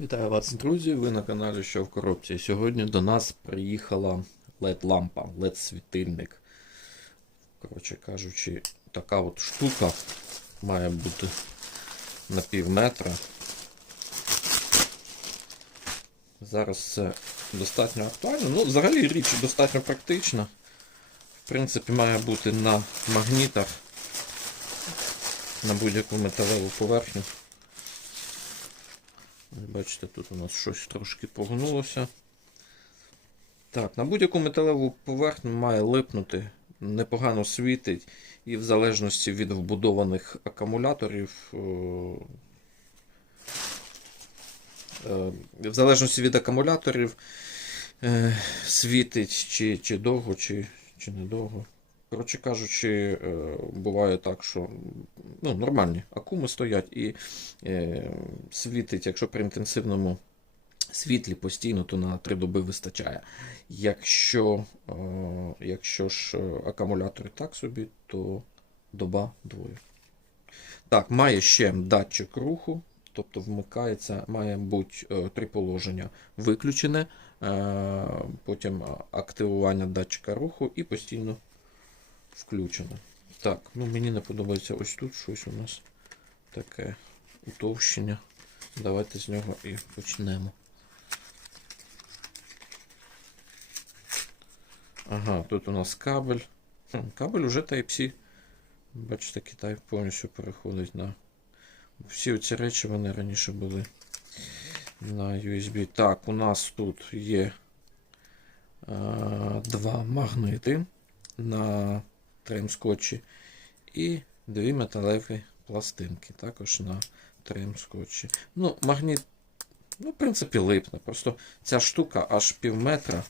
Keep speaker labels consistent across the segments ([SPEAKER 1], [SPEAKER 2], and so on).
[SPEAKER 1] Вітаю вас, друзі! Ви на каналі Що в коробці. Сьогодні до нас приїхала LED-лампа, LED-світильник. Коротше кажучи, така от штука має бути на пів метра. Зараз це достатньо актуально. Ну, взагалі річ достатньо практична. В принципі, має бути на магнітах на будь-яку металеву поверхню. Бачите, тут у нас щось трошки погнулося. Так, на будь-яку металеву поверхню має липнути, непогано світить, і в залежності від вбудованих акумуляторів. е, е, В залежності від акумуляторів е, світить чи, чи довго, чи, чи недовго. Коротше кажучи, е, буває так, що ну, нормальні акуми стоять і е, світить, якщо при інтенсивному світлі постійно, то на 3 доби вистачає. Якщо, е, якщо ж акумулятори так собі, то доба двоє. Так, має ще датчик руху, тобто вмикається, має бути три положення виключене, потім активування датчика руху і постійно включено. Так, ну мені не подобається ось тут щось у нас таке утовщення. Давайте з нього і почнемо. Ага, тут у нас кабель. Кабель уже Type-C. Бачите, Китай повністю переходить на. Всі ці речі вони раніше були на USB. Так, у нас тут є е, два магнити на трем-скотчі і дві металеві пластинки, також на трем-скотчі. Ну, магніт, ну, в принципі, липне. Просто ця штука аж пів метра,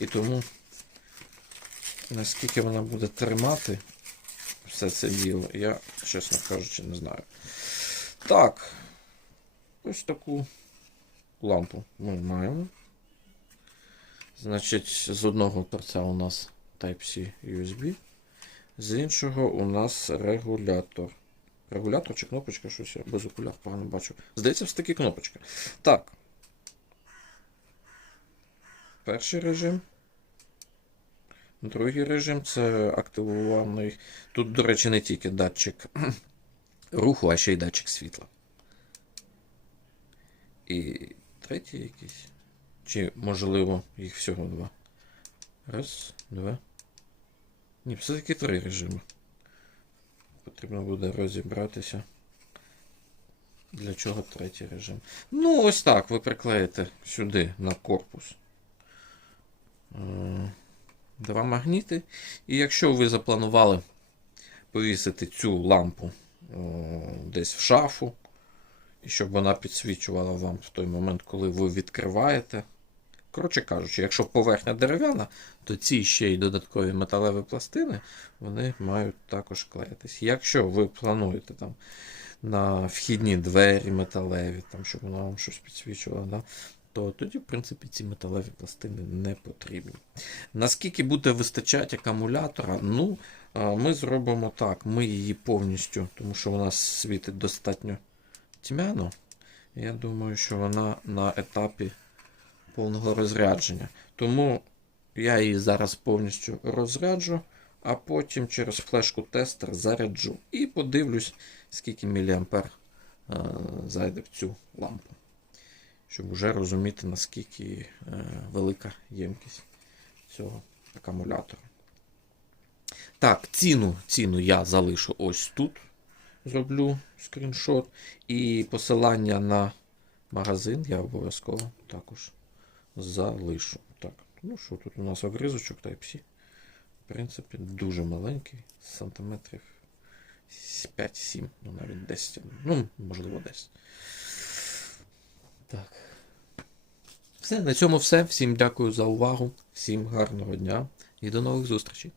[SPEAKER 1] і тому наскільки вона буде тримати все це діло, я, чесно кажучи, не знаю. Так, ось таку лампу ми маємо. Значить, з одного торця у нас Type-C USB, з іншого у нас регулятор. Регулятор чи кнопочка, щось я без окуляр погано бачу. Здається, все таки кнопочка. Так. Перший режим. Другий режим це активований. Тут, до речі, не тільки датчик руху, а ще й датчик світла. І третій якийсь. Чи, можливо, їх всього два. Раз, два. Ні, все-таки три режими. Потрібно буде розібратися. Для чого третій режим? Ну, ось так ви приклеїте сюди на корпус. Е, Два магніти. І якщо ви запланували повісити цю лампу е, десь в шафу, і щоб вона підсвічувала вам в той момент, коли ви відкриваєте. Коротше кажучи, якщо поверхня дерев'яна, то ці ще й додаткові металеві пластини вони мають також клеїтись. Якщо ви плануєте там на вхідні двері металеві, там, щоб вона вам щось підсвічувала, да, то тоді, в принципі, ці металеві пластини не потрібні. Наскільки буде вистачати акумулятора, ну, ми зробимо так. Ми її повністю, тому що вона світить достатньо тьмяно. Я думаю, що вона на етапі повного розрядження. Тому я її зараз повністю розряджу, а потім через флешку тестер заряджу і подивлюсь, скільки міліампер е, зайде в цю лампу. Щоб вже розуміти, наскільки е, велика ємкість цього акумулятора. Так, ціну, ціну я залишу ось тут. Зроблю скріншот. І посилання на магазин я обов'язково також залишу. Так, ну що тут у нас обрізочок Type-C. В принципі, дуже маленький, сантиметрів 5-7, ну навіть 10, ну, можливо, 10. Так. Все, на цьому все. Всім дякую за увагу, всім гарного дня і до нових зустрічей.